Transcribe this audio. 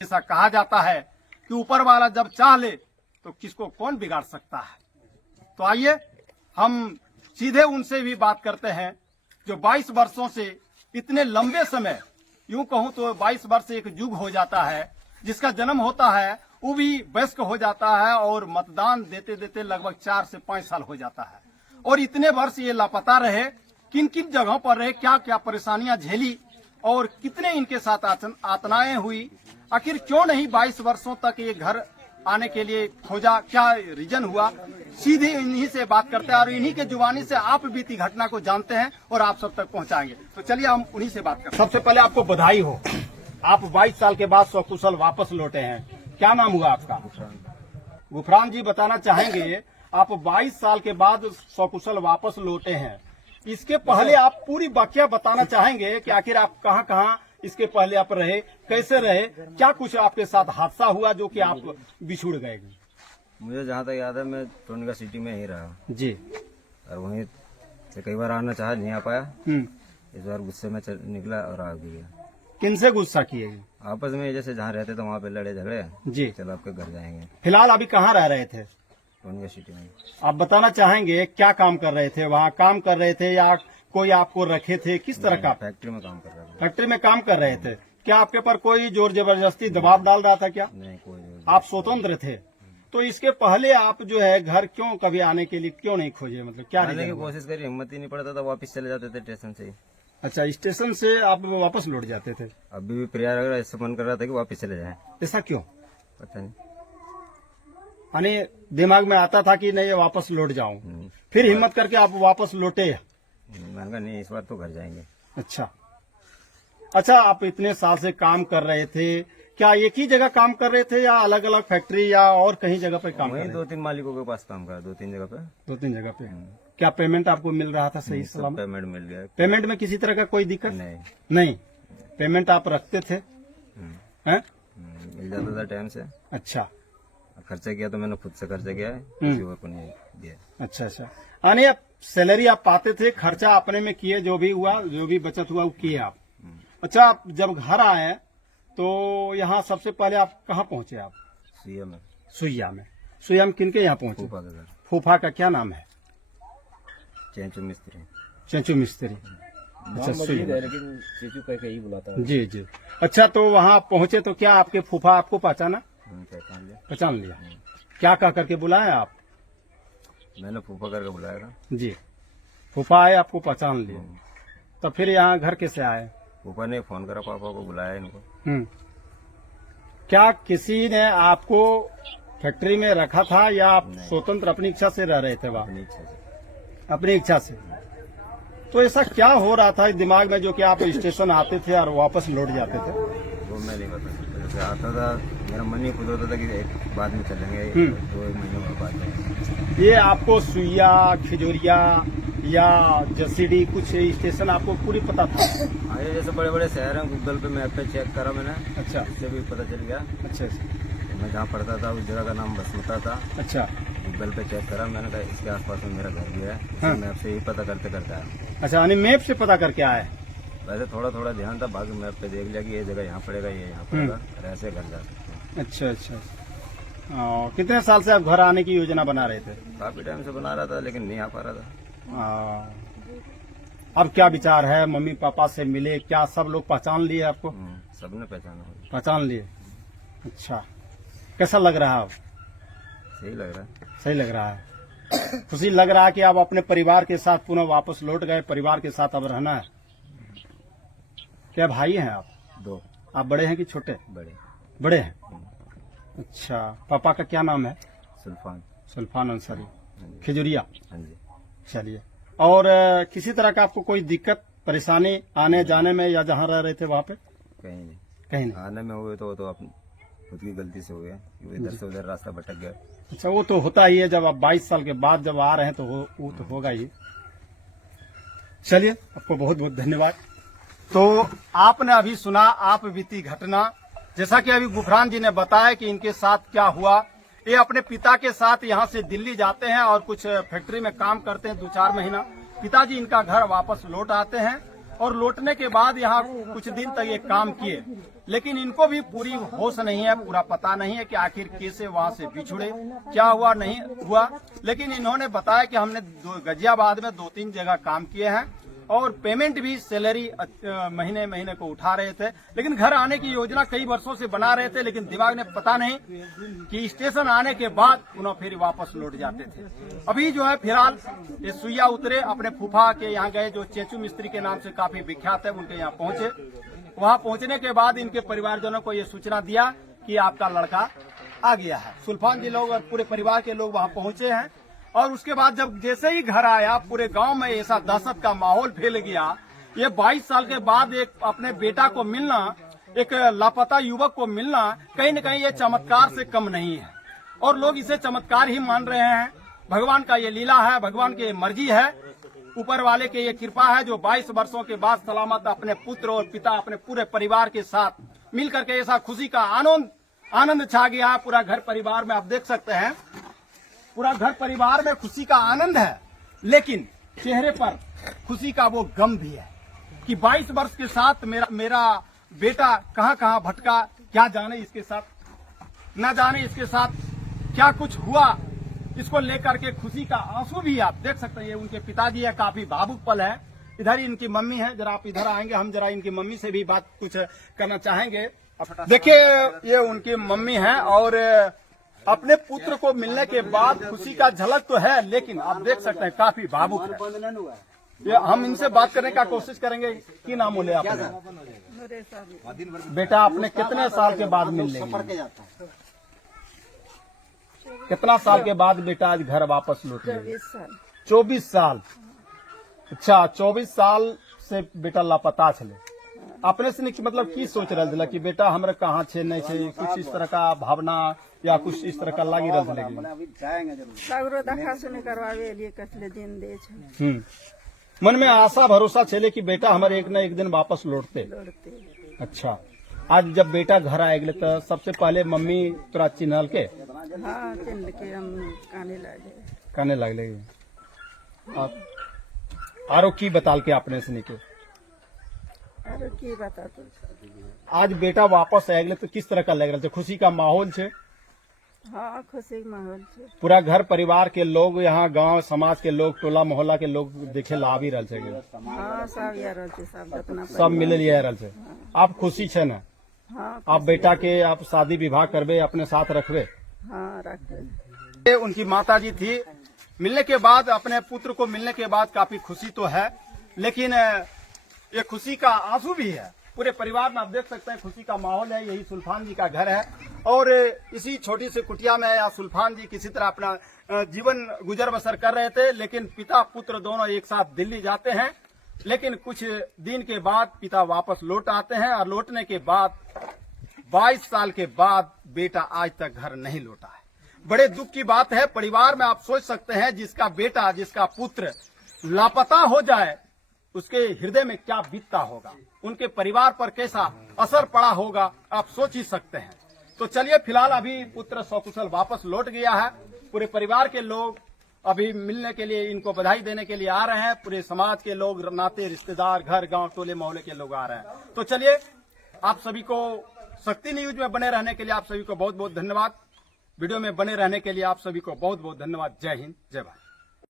ऐसा कहा जाता है कि ऊपर वाला जब चाह ले तो किसको कौन बिगाड़ सकता है। तो आइए हम सीधे उनसे भी बात करते हैं जो 22 वर्षों से इतने लंबे समय, यूं कहूं तो 22 वर्ष एक युग हो जाता है, जिसका जन्म होता है वो भी वयस्क हो जाता है और मतदान देते देते लगभग 4 से 5 साल हो जाता है। और इतने वर्ष ये लापता रहे, किन किन जगहों पर रहे, क्या क्या परेशानियां झेली और कितने इनके साथ यातनाएं हुई, आखिर क्यों नहीं 22 वर्षों तक ये घर आने के लिए खोजा, क्या रीजन हुआ, सीधे इन्हीं से बात करते हैं और इन्हीं के जुबानी से आप बीती घटना को जानते हैं और आप सब तक पहुंचाएंगे। तो चलिए हम उन्हीं से बात करते हैं। सबसे पहले आपको बधाई हो, आप 22 साल के बाद सकुशल वापस लौटे हैं। क्या नाम हुआ आपका? गुफरान जी, बताना चाहेंगे आप 22 साल के बाद सकुशल वापस लौटे हैं, इसके पहले आप पूरी वाकया बताना चाहेंगे कि आखिर आप कहाँ कहाँ इसके पहले आप रहे, कैसे रहे, क्या कुछ आपके साथ हादसा हुआ जो कि आप बिछुड़ गए? मुझे जहाँ तक याद है मैं टोनिका सिटी में ही रहा जी, और वहीं से कई बार आना चाहा, नहीं आ पाया। इस बार गुस्से में निकला और आ गया। किनसे गुस्सा किए? आपस में जैसे जहाँ रहते तो वहाँ पे लड़े झगड़े। जी, चलो आपके घर जाएंगे। फिलहाल अभी कहाँ रह रहे थे? टोनिका सिटी में। आप बताना चाहेंगे क्या काम कर रहे थे? वहाँ काम कर रहे थे या कोई आपको रखे थे, किस तरह का? फैक्ट्री में काम कर रहा था। फैक्ट्री में काम कर रहे थे। क्या आपके पर कोई जोर जबरदस्ती दबाव डाल रहा था क्या? नहीं, कोई नहीं। आप स्वतंत्र थे। तो इसके पहले आप जो है घर क्यों कभी आने के लिए क्यों नहीं खोजे, मतलब क्या आने की रीजन हुआ? कोशिश करी, हिम्मत ही नहीं पड़ता था, वापस चले जाते थे स्टेशन से ही। अच्छा, स्टेशन से आप वापस लौट जाते थे? अभी भी प्रयाग ऐसा मन कर रहा था कि वापस चले जाए। ऐसा क्यों? पता नहीं। यानी दिमाग में आता था कि नहीं वापस लौट जाऊं, फिर हिम्मत करके आप वापस लौटे? मैंने कहा नहीं, इस बार तो घर जाएंगे। अच्छा, आप इतने साल से काम कर रहे थे, क्या एक ही जगह काम कर रहे थे या अलग अलग फैक्ट्री या और कहीं जगह पे काम कर वहीं रहे थे? 2-3 मालिकों के पास काम करा, 2-3 जगह पे। 2-3 जगह पे। क्या पेमेंट आपको मिल रहा था सही सब सलामत? पेमेंट मिल गया। पेमेंट में किसी तरह का कोई दिक्कत नहीं। पेमेंट आप रखते थे? हैं? मिल जाता था टाइम से। अच्छा, खर्चा किया तो मैंने खुद से खर्चा किया है, किसी और को नहीं दिया। अच्छा। यानी आप सैलरी आप पाते थे, खर्चा अपने में किए, जो भी हुआ, जो भी बचत हुआ वो किए आप। अच्छा, आप जब घर आए तो यहाँ सबसे पहले आप कहाँ पहुँचे? आप सुइया में। सुइया में किनके यहाँ पहुँचे? फूफा का घर। फूफा का क्या नाम है? चेंचू मिस्त्री। चंचू मिस्त्री। अच्छा, सुइया। लेकिन चेंचू कह के ही बुलाता है। जी। अच्छा, तो वहाँ पहुँचे तो क्या आपके फूफा आपको पहचाना? पहचान लिया। क्या कह करके बुलाया आप? मैंने फूफा करके बुलाया था। जी, फूफा आए, आपको पहचान लिए, तो फिर यहाँ घर कैसे आए? फूफा ने फोन करा, पापा को बुलाया इनको। क्या किसी ने आपको फैक्ट्री में रखा था या आप स्वतंत्र अपनी इच्छा से रह रहे थे वहाँ? अपनी इच्छा से। अपनी इच्छा से। तो ऐसा क्या हो रहा था दिमाग में जो कि आप स्टेशन आते थे और वापस लौट जाते थे? वो मैं नहीं बता सकता। जैसे आता था मेरा मन ही खुद होता था कि एक बाद में चलेंगे, 2 महीने बाद। ये आपको सुइया, खिजोरिया या जसीडी कुछ स्टेशन आपको पूरी पता था? हाँ, ये जैसे बड़े बड़े शहर हैं, गूगल पे मैप पे चेक करा मैंने। अच्छा, इससे भी पता चल गया। अच्छा। मैं जहाँ पढ़ता था उस जगह का नाम बसमता था। अच्छा, गूगल पे चेक करा, मैंने कहा इसके आसपास में मेरा घर भी है। हाँ। मैप से ही पता करते करते आया। अच्छा, यानी मैप से पता करके आए? वैसे थोड़ा थोड़ा ध्यान था, बाकी मैप पे देख लिया कि ये जगह यहाँ पड़ेगा, ये यहाँ पड़ेगा, और ऐसे घर जा सकते हैं। अच्छा। कितने साल से आप घर आने की योजना बना रहे थे? काफी टाइम से बना रहा था लेकिन नहीं आ पा रहा था। अब क्या विचार है? मम्मी पापा से मिले क्या? सब लोग पहचान लिए आपको? सबने पहचाना। पहचान लिए। अच्छा, कैसा लग रहा है? सही लग रहा है। सही लग रहा है। खुशी लग रहा है कि आप अपने परिवार के साथ पुनः वापस लौट गए, परिवार के साथ अब रहना है। क्या भाई हैं आप? 2। आप बड़े हैं कि छोटे? बड़े हैं। अच्छा, पापा का क्या नाम है? सुल्फान अंसारी, खिजुरिया। हाँ जी। चलिए, और किसी तरह का आपको कोई दिक्कत परेशानी आने जाने में या जहाँ रह रहे थे वहाँ पे? कहीं नहीं। आने में हुए तो अपनी खुद की गलती से हो गया, इधर से उधर रास्ता भटक गया। अच्छा, वो तो होता ही है, जब आप 22 साल के बाद जब आ रहे हैं तो वो तो होगा ही। चलिए, आपको बहुत बहुत धन्यवाद। तो आपने अभी सुना आप बीती घटना, जैसा कि अभी गुफरान जी ने बताया कि इनके साथ क्या हुआ। ये अपने पिता के साथ यहाँ से दिल्ली जाते हैं और कुछ फैक्ट्री में काम करते हैं 2-4 महीना। पिताजी इनका घर वापस लौट आते हैं और लौटने के बाद यहाँ कुछ दिन तक ये काम किए, लेकिन इनको भी पूरी होश नहीं है, पूरा पता नहीं है कि आखिर कैसे वहां से बिछुड़े, क्या हुआ नहीं हुआ। लेकिन इन्होंने बताया कि हमने गाजियाबाद में 2-3 जगह काम किए हैं और पेमेंट भी सैलरी महीने महीने को उठा रहे थे, लेकिन घर आने की योजना कई वर्षों से बना रहे थे, लेकिन दिमाग ने पता नहीं कि स्टेशन आने के बाद उन्हें फिर वापस लौट जाते थे। अभी जो है फिलहाल ये सुइया उतरे, अपने फूफा के यहाँ गए जो चेचू मिस्त्री के नाम से काफी विख्यात है, उनके यहाँ पहुंचे। वहां पहुंचने के बाद इनके परिवारजनों को ये सूचना दिया कि आपका लड़का आ गया है। सुल्फान जी लोग और पूरे परिवार के लोग वहां पहुंचे हैं और उसके बाद जब जैसे ही घर आया, पूरे गांव में ऐसा दहशत का माहौल फैल गया। ये 22 साल के बाद एक अपने बेटा को मिलना, एक लापता युवक को मिलना कहीं न कहीं ये चमत्कार से कम नहीं है और लोग इसे चमत्कार ही मान रहे हैं। भगवान का ये लीला है, भगवान की मर्जी है, ऊपर वाले की ये कृपा है जो 22 वर्षों के बाद सलामत अपने पुत्र और पिता अपने पूरे परिवार के साथ मिलकर के ऐसा खुशी का आनंद छा गया पूरा घर परिवार में। आप देख सकते हैं पूरा घर परिवार में खुशी का आनंद है, लेकिन चेहरे पर खुशी का वो गम भी है कि 22 वर्ष के साथ मेरा बेटा कहां कहां भटका, क्या जाने इसके साथ, न जाने इसके साथ क्या कुछ हुआ। इसको लेकर के खुशी का आंसू भी आप देख सकते हैं। ये उनके पिताजी है, काफी भावुक पल है। इधर ही इनकी मम्मी है, जरा आप इधर आएंगे, हम जरा इनकी मम्मी से भी बात कुछ करना चाहेंगे। देखिए ये उनकी मम्मी है और अपने पुत्र को मिलने के बाद खुशी का झलक तो है, लेकिन आप देख सकते हैं काफी भावुक है। ये हम इनसे बात करने का कोशिश करेंगे। की नाम बोले आपने? बेटा आपने कितने साल के बाद मिल लेंगे? कितना साल के बाद बेटा आज घर वापस लौट गए? 24 साल। अच्छा, 24 साल से बेटा लापता छे। अपने से मतलब की सोच रहा कि बेटा हमरा कहाँ छे नहीं छे, कुछ इस तरह का भावना या कुछ इस तरह का लागी रही? मन में आशा भरोसा छे कि बेटा हमारे एक न एक दिन वापस लौटते। अच्छा, आज जब बेटा घर आए गए तो सबसे पहले मम्मी तोरा चिन्हल के? हाँ, चिन्ह के हम काने लगे। आरो की बताल के आपने से निके? अरे की बता तू? आज बेटा वापस आए गए तो किस तरह का लग रहा है? खुशी का माहौल छे? हाँ, खुशी का माहौल छे। पूरा घर परिवार के लोग, यहाँ गांव समाज के लोग, टोला मोहल्ला के लोग देखे ला भी रहे छे। हाँ, सब या रहे छे, सब मिलल ये रहे छे। आप खुशी छे ना? हाँ, आप बेटा के आप शादी विवाह करबे, अपने साथ रखबे? हाँ, रखबे। उनकी माता जी थी, मिलने के बाद अपने पुत्र को मिलने के बाद काफी खुशी तो है, लेकिन ये खुशी का आंसू भी है। पूरे परिवार में आप देख सकते हैं खुशी का माहौल है। यही सुल्फान जी का घर है और इसी छोटी सी कुटिया में या सुल्फान जी किसी तरह अपना जीवन गुजर बसर कर रहे थे, लेकिन पिता पुत्र दोनों एक साथ दिल्ली जाते हैं। लेकिन कुछ दिन के बाद पिता वापस लौट आते हैं और लौटने के बाद 22 साल के बाद बेटा आज तक घर नहीं लौटा है। बड़े दुख की बात है। परिवार में आप सोच सकते हैं जिसका बेटा, जिसका पुत्र लापता हो जाए उसके हृदय में क्या बीतता होगा, उनके परिवार पर कैसा असर पड़ा होगा, आप सोच ही सकते हैं। तो चलिए, फिलहाल अभी पुत्र सकुशल वापस लौट गया है। पूरे परिवार के लोग अभी मिलने के लिए, इनको बधाई देने के लिए आ रहे हैं। पूरे समाज के लोग, नाते रिश्तेदार, घर गांव टोले मोहल्ले के लोग आ रहे हैं। तो चलिए, आप सभी को शक्ति न्यूज में बने रहने के लिए आप सभी को बहुत बहुत धन्यवाद। वीडियो में बने रहने के लिए आप सभी को बहुत बहुत धन्यवाद। जय हिंद, जय भारत।